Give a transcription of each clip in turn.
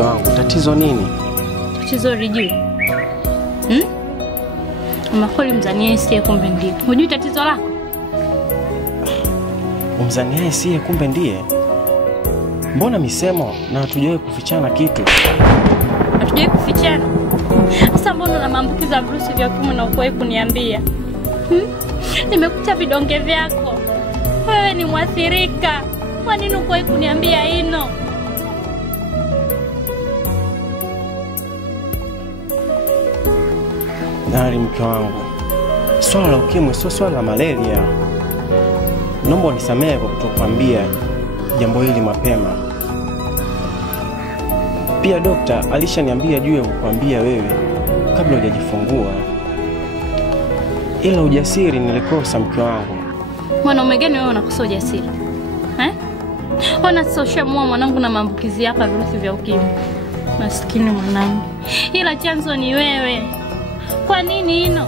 Mke wangu, tatizo nini? Tatizo lijui. Umakoli mzanie siye kumbe ndiye. Hujui tatizo lako? Umzanie siye kumbe ndiye? Mbona misemo na hatujawahi kufichana kitu? Hatujawahi kufichana? Sasa mbona na maambukizi ya virusi vya ukimwi na ukuwahi kuniambia? Nimekuta vidonge vyako. Wewe ni mwathirika. Kwa nini ukuwahi kuniambia hino? Nari mke wangu, swala la ukimwi sio swala la malaria. Naomba unisamehe kwa kutokuambia jambo hili mapema. Pia dokta alishaniambia juu ya kukuambia wewe kabla hujajifungua. Ila ujasiri nilikosa mke wangu. Mwanaume gani wewe unakosa ujasiri? Ona sasa ushamua mwanangu na maambukizi hapa virusi vya ukimwi. Maskini mwanangu. Ila chanzo ni wewe. Kwa nini hino?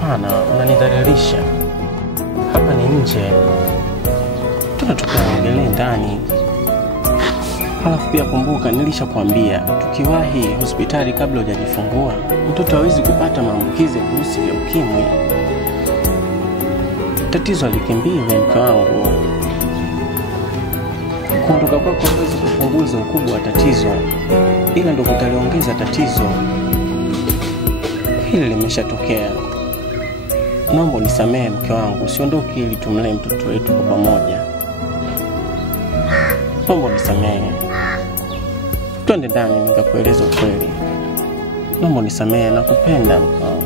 Hapana, unanidhalilisha. Hapa ni nje. Tunatokaongelee ndani. Halafu pia kumbuka nilishakwambia tukiwahi hospitali kabla hujajifungua, mtoto hawezi kupata maambukizi ya virusi vya ukimwi. Tatizo alikimbia mke wangu. Kuondoka kwako hawezi kupunguza ukubwa wa tatizo, ila ndio kutaliongeza tatizo. Hili limeshatokea. Naomba unisamehe mke wangu, usiondoke ili tumlee mtoto wetu kwa pamoja. Naomba unisamehe. Twende ndani nikakueleza ukweli. Naomba unisamehe, nakupenda mke wangu.